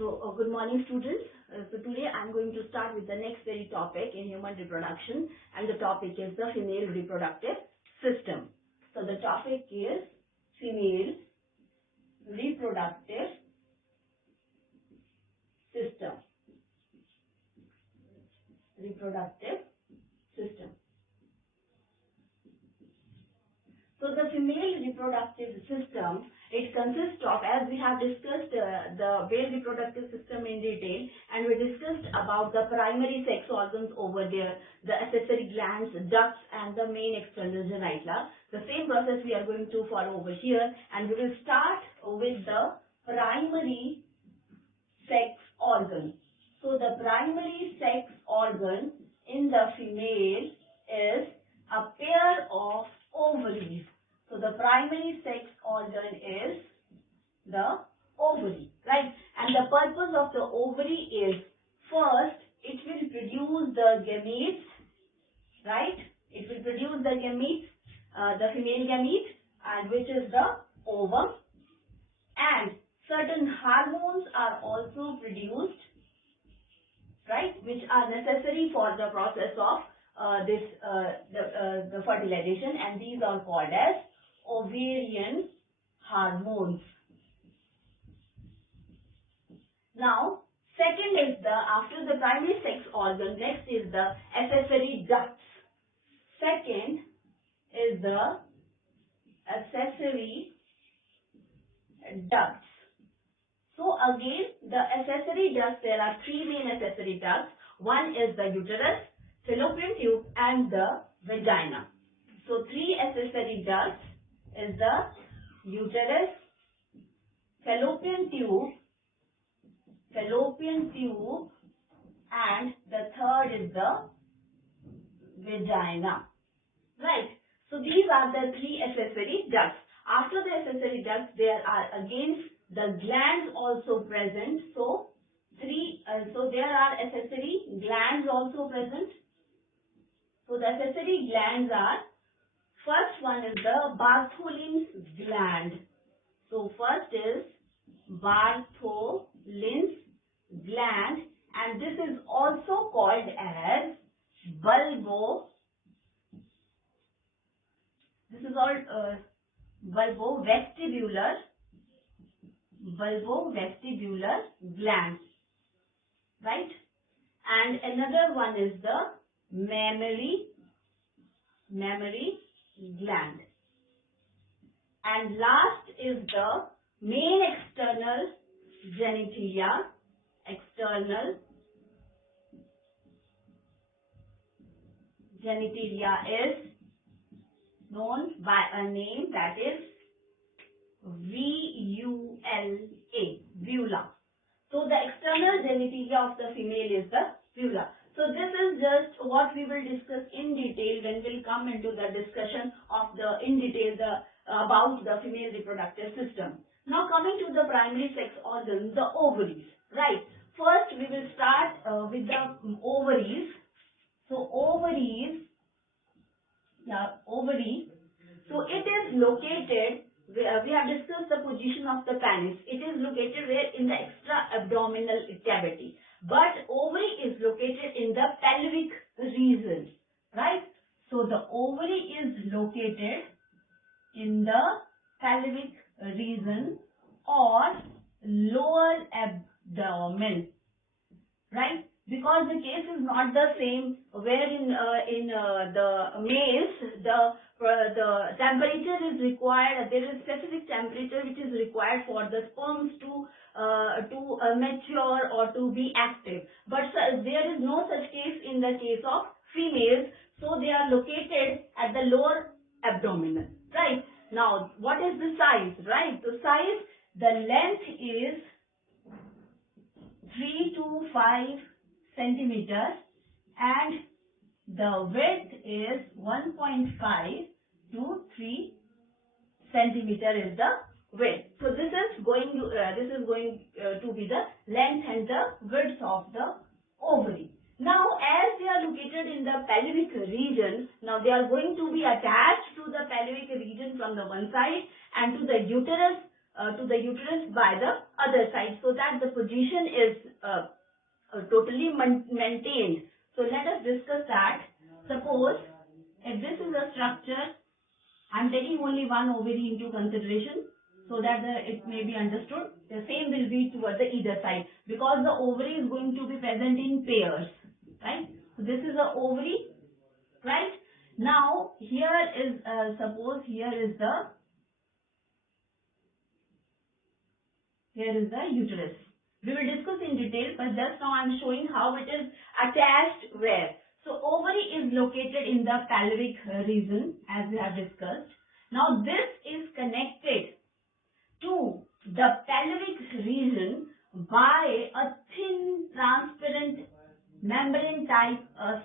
Good morning, students. Today I'm going to start with the next very topic in human reproduction, and the topic is the female reproductive system. So the topic is female reproductive system. Reproductive system. So the female reproductive system, it consists of, as we have discussed the male reproductive system in detail, and we discussed about the primary sex organs over there, the accessory glands, ducts, and the main external genitals. The same process we are going to follow over here, and we will start with the primary sex organ. So the primary sex organ in the female is a pair of ovaries. So the primary sex organ is the ovary, right? And the purpose of the ovary is, first, it will produce the gametes, right? It will produce the gametes, the female gamete, and which is the ovum. And certain hormones are also produced, right, which are necessary for the process of the fertilization, and these are called as ovarian hormones. Now, second is after the primary sex organ, next is the accessory ducts. Second is the accessory ducts. So again, the accessory ducts, there are three main accessory ducts. One is the uterus, fallopian tube, and the vagina. So three accessory ducts is the uterus, fallopian tube, and the third is the vagina. Right. So these are the three accessory ducts. After the accessory ducts, there are again the glands also present. So there are accessory glands also present. So the accessory glands are, first one is the Bartholins gland. So first is Bartholins gland, and this is also called as bulbovestibular gland, right? And another one is the mammary gland. And last is the main external genitalia, is known by a name that is vula. So the external genitalia of the female is the vula. So this is just what we will discuss in detail when we'll come into the discussion of about the female reproductive system. Now coming to the primary sex organ, the ovaries, right? First we will start with the ovaries. So ovary. So it is located, we have discussed the position of the penis. It is located where? In the extra-abdominal cavity. But ovary is located in the pelvic region, right? So the ovary is located in the pelvic region or lower abdomen, right? Because the case is not the same, where in the males the temperature is required. There is specific temperature which is required for the sperms to mature or to be active. But there is no such case in the case of females. So they are located at the lower abdominal, right? Now, what is the size, right? The size, the length is 3 to 5 centimeters, and the width is 1.5 to 3 centimeter is the width. So this is going to be the length and the width of the ovary. Now, as they are located in the pelvic region, now they are going to be attached to the pelvic region from the one side, and to the uterus to the uterus by the other side, so that the position is totally maintained. So let us discuss that. Suppose if this is a structure, I am taking only one ovary into consideration so that it may be understood. The same will be towards the either side, because the ovary is going to be present in pairs, right? So this is a ovary, right? Now here is suppose here is the uterus. We will discuss in detail, but just now I am showing how it is attached where. So ovary is located in the pelvic region, as we have discussed. Now this is connected to the pelvic region by a thin transparent membrane type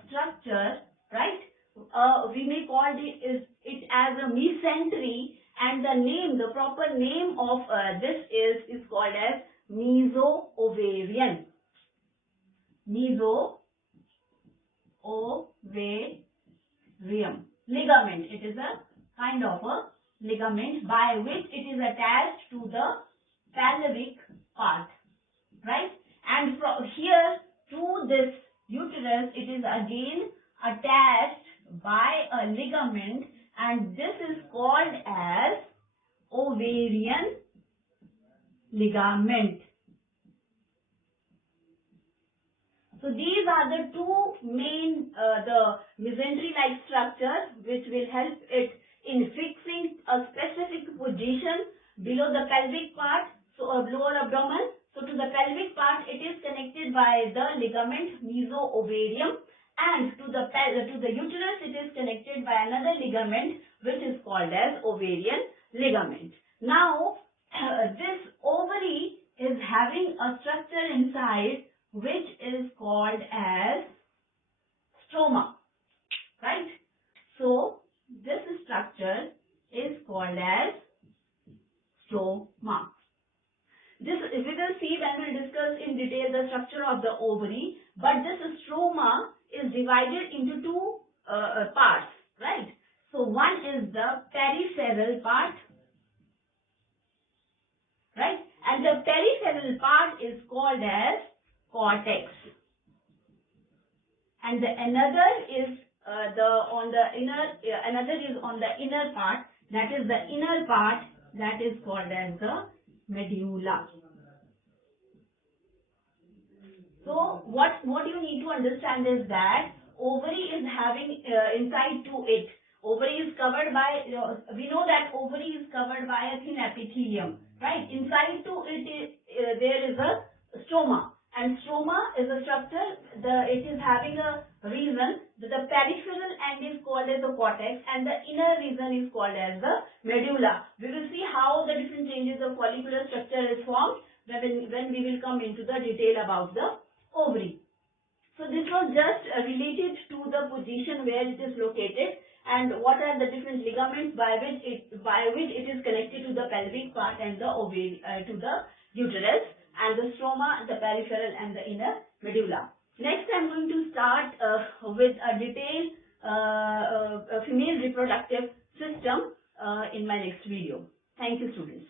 structure, right? We may call it as a mesentery, and the proper name of this is called as meso-ovarian. Meso-ovarium. Ligament. It is a kind of a ligament by which it is attached to the pelvic part, right? And from here to this uterus, it is again attached by a ligament, and this is called as ovarian ligament. So these are the two main the mesentery-like structures which will help it in fixing a specific position below the pelvic part, so lower abdomen. So to the pelvic part, it is connected by the ligament meso-ovarium, and to the uterus, it is connected by another ligament which is called as ovarian ligament. Now this ovary is having a structure inside which is called as stroma, right? So this structure is called as stroma. This we will see when we discuss in detail the structure of the ovary, but this stroma is divided into two parts, right? So one is the peripheral part, right? And the peripheral part is called as cortex, and the another is on the inner part, that is the inner part, that is called as the medulla. So what you need to understand is that ovary is having inside to it. Ovary is covered by, we know that ovary is covered by a thin epithelium, right? Inside to it there is a stroma, and stroma is a structure, it is having a region, the peripheral end is called as the cortex, and the inner region is called as the medulla. We will see how the different changes of follicular structure is formed when we will come into the detail about the ovary. So this was just related to the position where it is located and what are the different ligaments by which it is connected to the pelvic part and the ovary to the uterus, and the stroma, the peripheral and the inner medulla. Next I am going to start with a detailed female reproductive system in my next video. Thank you, students.